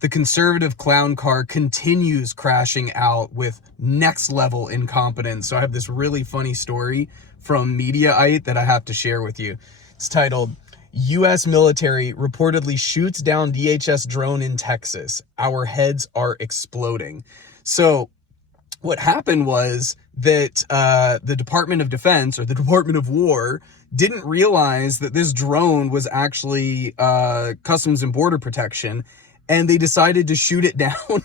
the conservative clown car continues crashing out with next level incompetence. So I have this really funny story from Mediaite that I have to share with you. It's titled, U.S. Military Reportedly Shoots Down DHS Drone in Texas. Our Heads Are Exploding. So what happened was that the Department of Defense, or the Department of War, didn't realize that this drone was actually Customs and Border Protection, and they decided to shoot it down.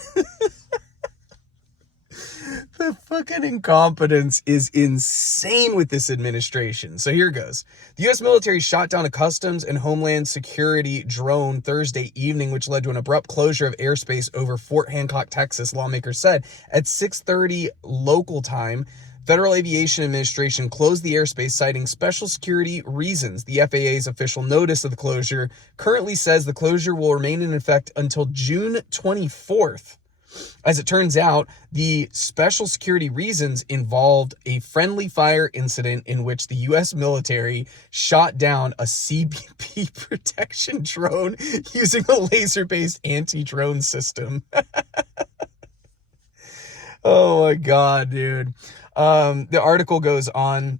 The fucking incompetence is insane with this administration. So here goes. The U.S. military shot down a Customs and Homeland Security drone Thursday evening, which led to an abrupt closure of airspace over Fort Hancock, Texas, lawmakers said. At 6:30 local time, Federal Aviation Administration closed the airspace, citing special security reasons. The FAA's official notice of the closure currently says the closure will remain in effect until June 24th. As it turns out, the special security reasons involved a friendly fire incident in which the U.S. military shot down a CBP protection drone using a laser-based anti-drone system. Oh my God, dude. The article goes on.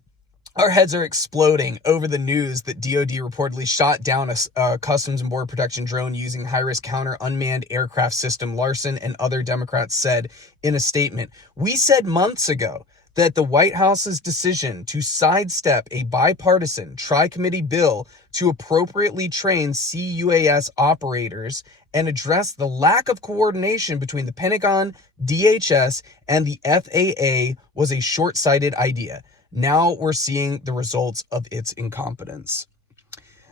Our heads are exploding over the news that DOD reportedly shot down a Customs and Border Protection drone using high-risk counter unmanned aircraft system, Larson and other Democrats said in a statement. We said months ago that the White House's decision to sidestep a bipartisan tri-committee bill to appropriately train CUAS operators and address the lack of coordination between the Pentagon, DHS, and the FAA was a short-sighted idea. Now we're seeing the results of its incompetence.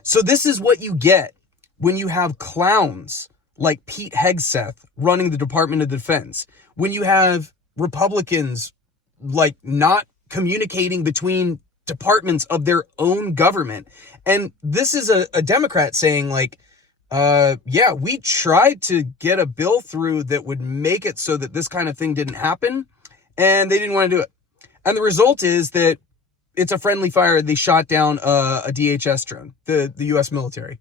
So this is what you get when you have clowns like Pete Hegseth running the Department of Defense, when you have Republicans like not communicating between departments of their own government. And this is a Democrat saying like, yeah, we tried to get a bill through that would make it so that this kind of thing didn't happen, and they didn't want to do it. And the result is that it's a friendly fire. They shot down a DHS drone, the U.S. military.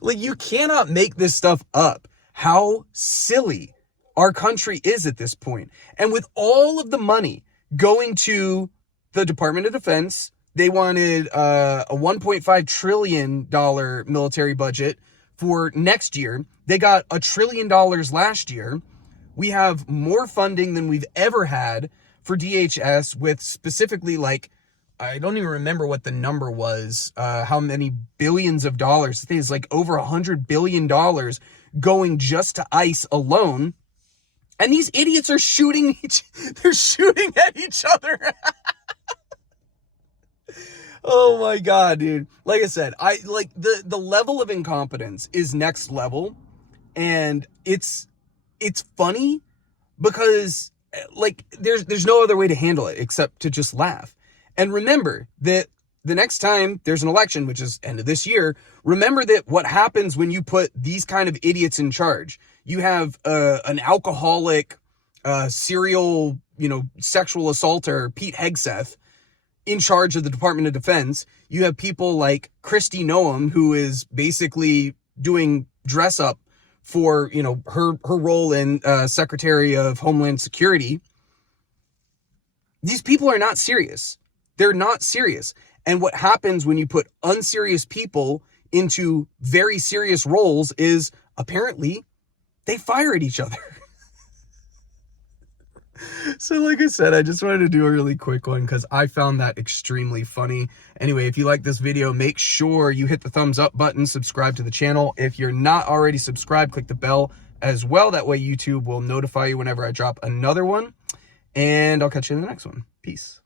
Like, you cannot make this stuff up. How silly our country is at this point. And with all of the money going to the Department of Defense, they wanted a $1.5 trillion military budget for next year. They got $1 trillion last year. We have more funding than we've ever had for DHS, with specifically, like, I don't even remember what the number was, how many billions of dollars. I think it's like over $100 billion going just to ICE alone. And these idiots are shooting they're shooting at each other. Oh my God, dude. Like I said, the level of incompetence is next level. And it's funny because like there's no other way to handle it except to just laugh. And remember that the next time there's an election, which is end of this year, remember that what happens when you put these kind of idiots in charge. You have an alcoholic, serial, sexual assaulter, Pete Hegseth, in charge of the Department of Defense. You have people like Kristi Noem, who is basically doing dress up for, her role in Secretary of Homeland Security. These people are not serious. They're not serious. And what happens when you put unserious people into very serious roles is apparently they fire at each other. So like I said, I just wanted to do a really quick one because I found that extremely funny. Anyway, if you like this video, make sure you hit the thumbs up button, subscribe to the channel. If you're not already subscribed, click the bell as well. That way YouTube will notify you whenever I drop another one. And I'll catch you in the next one. Peace.